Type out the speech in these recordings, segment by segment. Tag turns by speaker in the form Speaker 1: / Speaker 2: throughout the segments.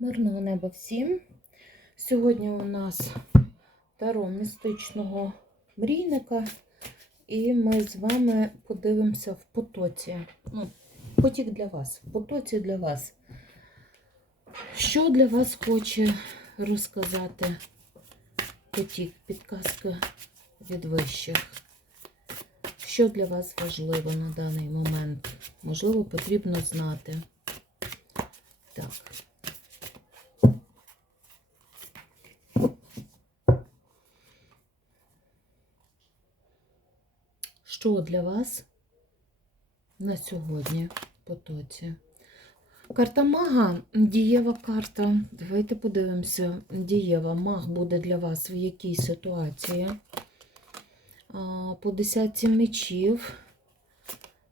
Speaker 1: Мирного неба всім. Сьогодні у нас таро містичного мрійника, і ми з вами подивимося в потоці. Ну, потік для вас, потоці для вас. Що для вас хоче розказати потік, підказка від вищих? Що для вас важливо на даний момент? Можливо, потрібно знати. Так. Що для вас на сьогодні потоці? Карта мага, дієва карта. Давайте подивимося. Дієва маг буде для вас в якій ситуації? По десятці мечів.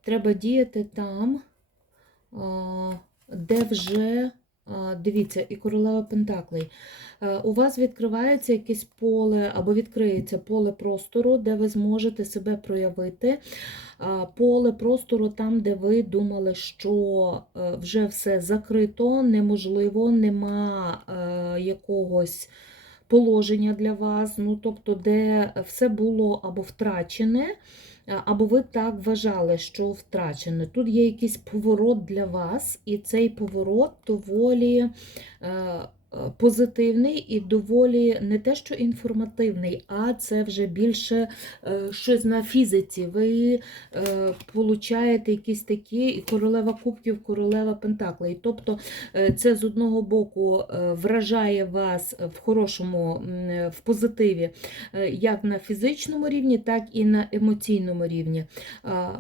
Speaker 1: Треба діяти там, де вже, дивіться, і королева Пентаклей. Е, У вас відкривається якесь поле або відкриється поле простору, де ви зможете себе проявити. Поле простору там, де ви думали, що е, вже все закрито, неможливо, нема е, якогось положення для вас. Ну, тобто, де все було або втрачене. А, Або ви так вважали, що втрачене. Тут є якийсь поворот для вас, і цей поворот доволі е, е, позитивний і доволі не те, що інформативний, а це вже більше е, щось на фізиці. Ви е, получаєте якісь такі королева кубків, королева пентаклей. Тобто е, це з одного боку е, вражає вас в хорошому, в позитиві, е, як на фізичному рівні, так і на емоційному рівні.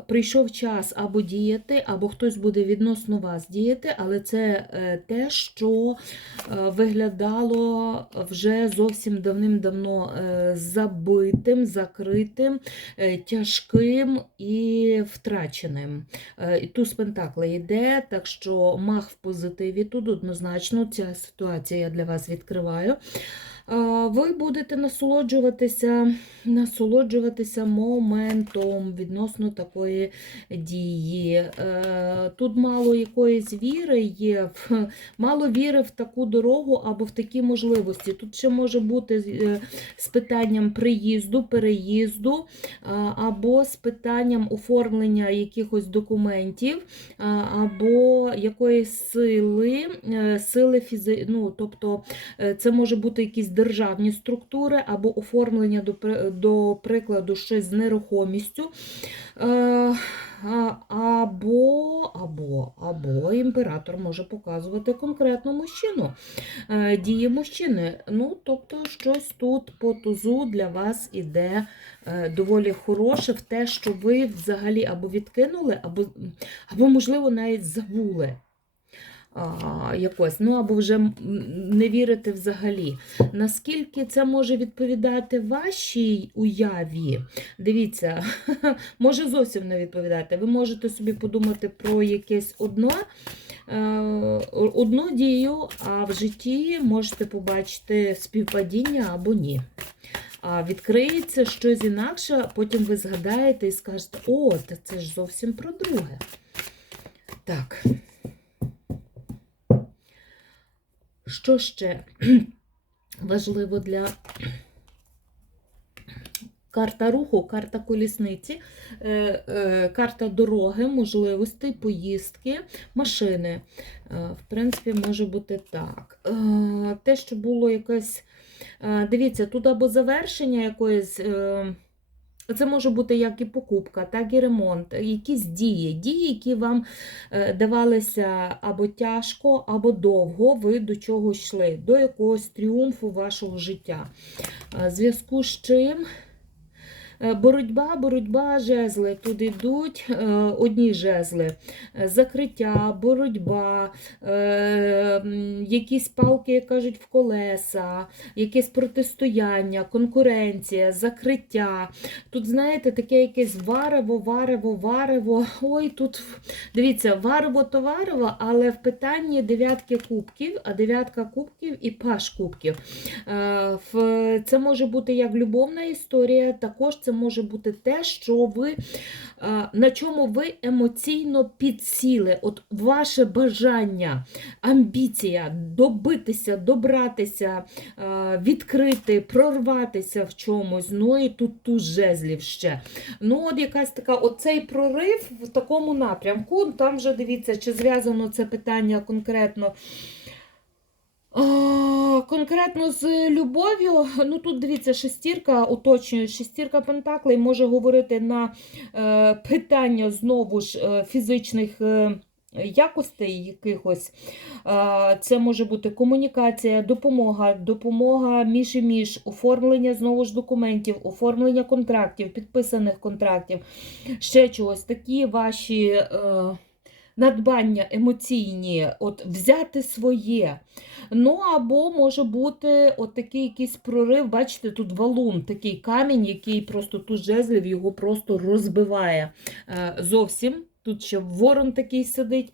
Speaker 1: Прийшов час або діяти, або хтось буде відносно вас діяти, але це е, те, що е, виглядало вже зовсім давним-давно е, забитим, закритим, е, тяжким і втраченим. Е, І туз Пентакла йде, так що мах в позитиві тут однозначно ця ситуація я для вас відкриваю. А, Ви будете насолоджуватися, насолоджуватися моментом відносно такої дії. Е, Тут мало якоїсь віри є, мало віри в таку дорогу або в такі можливості. Тут ще може бути е, з питанням приїзду, переїзду, або з питанням оформлення якихось документів, або якоїсь сили, е, сили фізи... ну, тобто Е, Це може бути якісь державні структури або оформлення, до, прикладу, щось з нерухомістю. Е, Або, або, або імператор може показувати конкретно мужчину, е, дії мужчини. Ну, тобто, щось тут по тузу для вас іде е, доволі хороше в те, що ви взагалі або відкинули, або, або можливо, навіть забули якось, ну або вже не вірите взагалі. Наскільки це може відповідати вашій уяві? Дивіться, може зовсім не відповідати. Ви можете собі подумати про якесь одно. е, Одну дію, а в житті можете побачити співпадіння або ні. Відкриється щось інакше, потім ви згадаєте і скажете, о, та це ж зовсім про друге. Так. Що ще важливо для карта руху, карта колісниці, е, е, карта дороги, можливостей, поїздки, машини. Е, В принципі, може бути так. Те, що було якесь. Дивіться, тут або завершення якоїсь. Це може бути як і покупка, так і ремонт, якісь дії, дії, які вам е, давалися або тяжко, або довго, ви до чогось йшли, до якогось тріумфу вашого життя. Е, зв'язку з чим боротьба, боротьба, жезли. Тут йдуть е, одні жезли, Е, закриття, боротьба, е, якісь палки, як кажуть, в колеса, якесь протистояння, конкуренція, закриття. Тут, знаєте, таке якесь варево, варево, варево. Ой, тут дивіться, варево то варево, але в питанні дев'ятки кубків, а дев'ятка кубків і паш кубків. Е, Це може бути як любовна історія, також це може бути те, що ви, е, на чому ви емоційно підсіли. От ваше бажання, амбіція добитися, добратися, е, відкрити, прорватися в чомусь. Ну і тут туз жезлів ще. Ну, от якась така, оцей прорив в такому напрямку. Там вже дивіться, чи зв'язано це питання конкретно. Конкретно з любов'ю, ну тут дивіться, шестірка уточнює, шестірка Пентаклей може говорити на е, питання знову ж е, фізичних е, якостей якихось. Е, це може бути комунікація, допомога, допомога між і між, оформлення знову ж документів, оформлення контрактів, підписаних контрактів, ще чогось. Такі ваші. Надбання емоційні, от взяти своє. Ну, або може бути от такий якийсь прорив, бачите, тут валун, такий камінь, який просто тут жезлів його просто розбиває е, зовсім. Тут ще ворон такий сидить,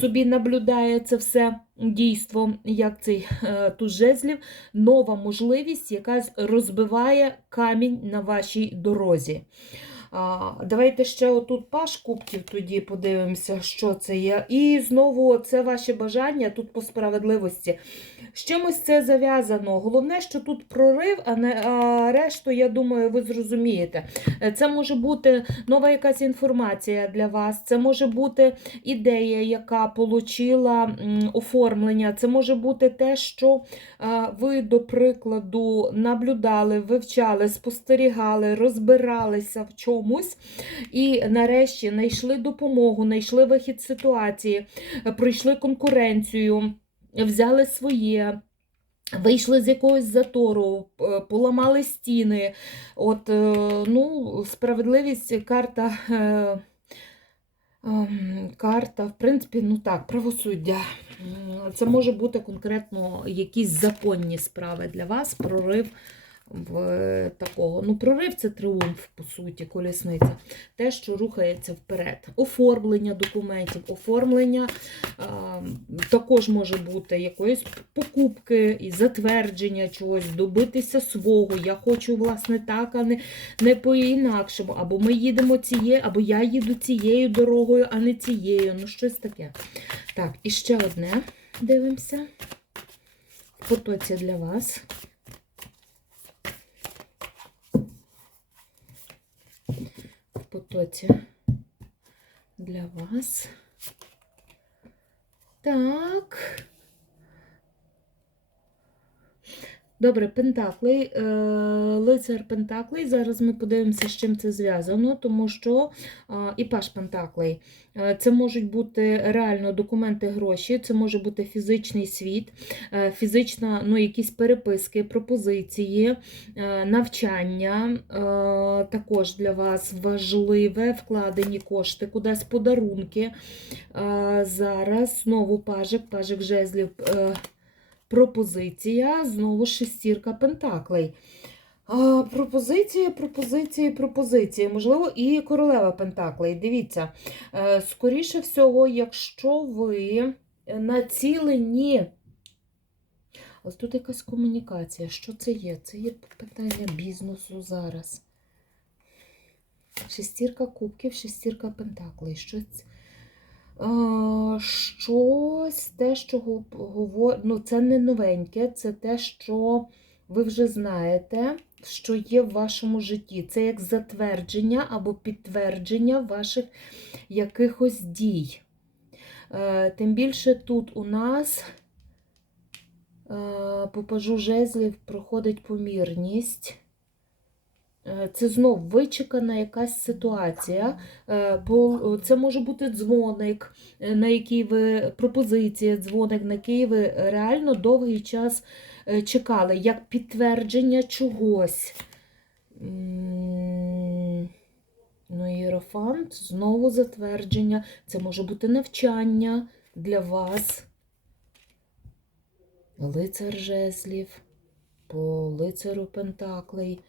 Speaker 1: собі наблюдає це все дійство, як цей е, тут жезлів, нова можливість, яка розбиває камінь на вашій дорозі. Давайте ще отут паш кубків тоді подивимося, що це є. І знову це ваше бажання тут по справедливості. З чимось це зав'язано. Головне, що тут прорив, а не а решту, я думаю, ви зрозумієте. Е, Це може бути нова якась інформація для вас, це може бути ідея, яка отримала оформлення. Це може бути те, що а, ви, до прикладу, наблюдали, вивчали, спостерігали, розбиралися в чомусь і нарешті знайшли допомогу, знайшли вихід ситуації, пройшли конкуренцію, взяли своє. Вийшли з якогось затору, е, поламали стіни. От, е, ну, справедливість карта. е, ем, Карта, в принципі, ну так, правосуддя. Це може бути конкретно якісь законні справи для вас, прорив в такого. Ну, прорив це тріумф, по суті, колісниця. Те, що рухається вперед. Оформлення документів, оформлення а, також може бути якоїсь покупки і затвердження чогось, добитися свого. Я хочу, власне, так, а не, не по-інакшому. Або ми їдемо цією, або я їду цією дорогою, а не цією. Ну, щось таке. Так, і ще одне дивимося. В потоці для вас. Потоці для вас. Так. Добре, Пентаклей, лицар Пентаклей. Зараз ми подивимося, з чим це зв'язано, тому що і Паш Пентаклей. Е, Це можуть бути реально документи, гроші, це може бути фізичний світ, е, фізична, ну, якісь переписки, пропозиції, е, навчання. Також для вас важливе вкладені кошти, кудись подарунки. Зараз знову пажик, пажик жезлів. Пропозиція, знову шестірка пентаклей. Пропозиції, пропозиції, пропозиції. Можливо, і королева пентаклей. Дивіться, е, скоріше всього, якщо ви націлені. Ось тут якась комунікація. Що це є? Це є питання бізнесу зараз. Шестірка кубків, шестірка пентаклей. Що це? А, щось те, що говорить, ну це не новеньке, це те, що ви вже знаєте, що є в вашому житті. Це як затвердження або підтвердження ваших якихось дій. Е, Тим більше тут у нас е, по пажу жезлів проходить помірність. Е, Це знов вичекана якась ситуація. Е, Це може бути дзвоник, е, на який ви пропозиція, дзвоник, на який ви реально довгий час чекали, як підтвердження чогось. Ну, Єрофант, знову затвердження. Це може бути навчання для вас. Лицар жезлів, по лицару Пентаклей.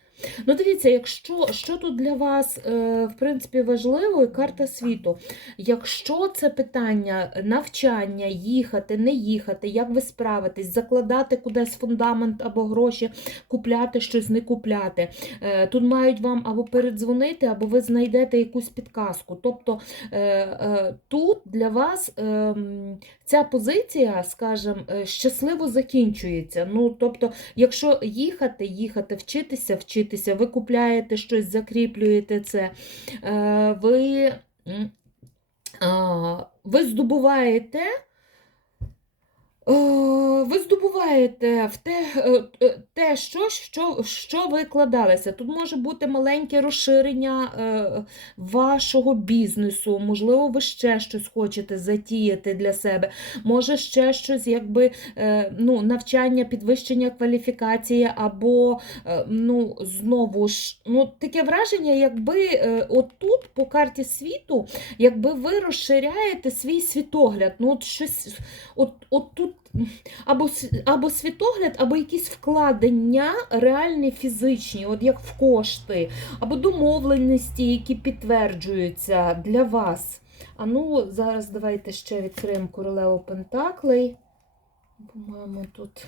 Speaker 1: Ну, дивіться, якщо що тут для вас, е, в принципі, важливо, і карта світу. Якщо це питання навчання, їхати, не їхати, як ви справитесь, закладати кудись фундамент або гроші, купляти щось, не купляти. Е, Тут мають вам або передзвонити, або ви знайдете якусь підказку. Тобто е, тут для вас е, м, ця позиція, скажімо, е, щасливо закінчується. Ну, тобто, якщо їхати, їхати, вчитися, вчитися, ви купляєте щось, закріплюєте це, е, ви, ви здобуваєте. Ви здобуваєте в те, е, е, те що, що, що ви кладалися. Тут може бути маленьке розширення е, вашого бізнесу, можливо, ви ще щось хочете затіяти для себе, може ще щось, якби ну, навчання, підвищення кваліфікації, або ну, знову ж, ну, таке враження, якби отут по карті світу, якби ви розширяєте свій світогляд. Ну, от щось, от, от тут або, або світогляд, або якісь вкладення реальні фізичні, от як в кошти, або домовленості, які підтверджуються для вас. А ну, зараз давайте ще відкриємо королеву Пентаклей. По-моєму, тут.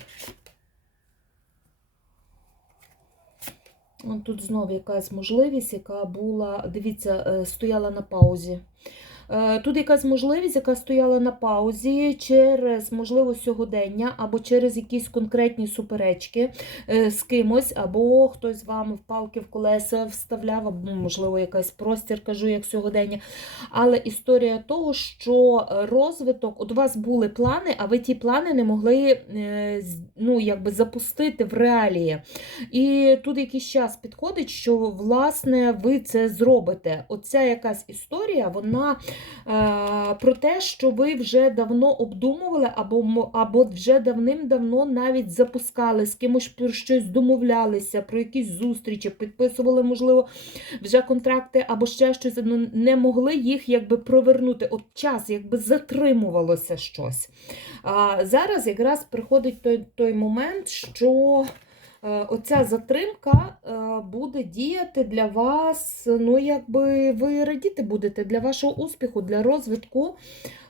Speaker 1: Тут знов якась можливість, яка була, дивіться, е, стояла на паузі. Е, Тут якась можливість, яка стояла на паузі через, можливо, сьогодення, або через якісь конкретні суперечки е, з кимось, або хтось вам в палки в колеса вставляв, або, ну, можливо, якийсь простір, кажу, як сьогодення. Але історія того, що розвиток, от у вас були плани, а ви ті плани не могли е, ну, якби запустити в реалії. І тут якийсь час підходить, що власне ви це зробите. Оця якась історія, вона про те, що ви вже давно обдумували, або, або вже давним-давно навіть запускали з кимось про щось домовлялися, про якісь зустрічі, підписували, можливо, вже контракти або ще щось, ну, не могли їх якби провернути. От час якби затримувалося щось. А зараз якраз приходить той, той момент, що е, оця затримка е, буде діяти для вас, ну якби ви радіти будете для вашого успіху, для розвитку.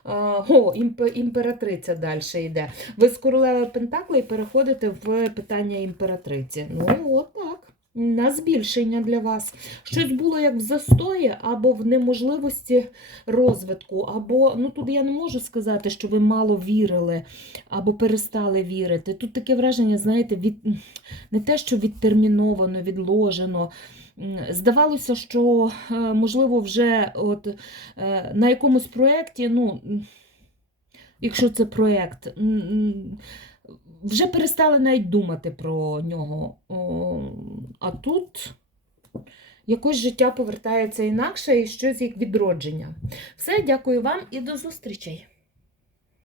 Speaker 1: Е, О, імп- імператриця далі йде. Ви з королеви Пентакли переходите в питання імператриці. Ну, от так. На збільшення для вас. Щось було як в застої, або в неможливості розвитку, або, ну тут я не можу сказати, що ви мало вірили, або перестали вірити. Тут таке враження, знаєте, від, не те, що відтерміновано, відложено. Здавалося, що, е, можливо, вже от, е, на якомусь проєкті, ну, якщо це проєкт, вже перестали навіть думати про нього. О, а тут якось життя повертається інакше і щось як відродження. Все, дякую вам і до зустрічей!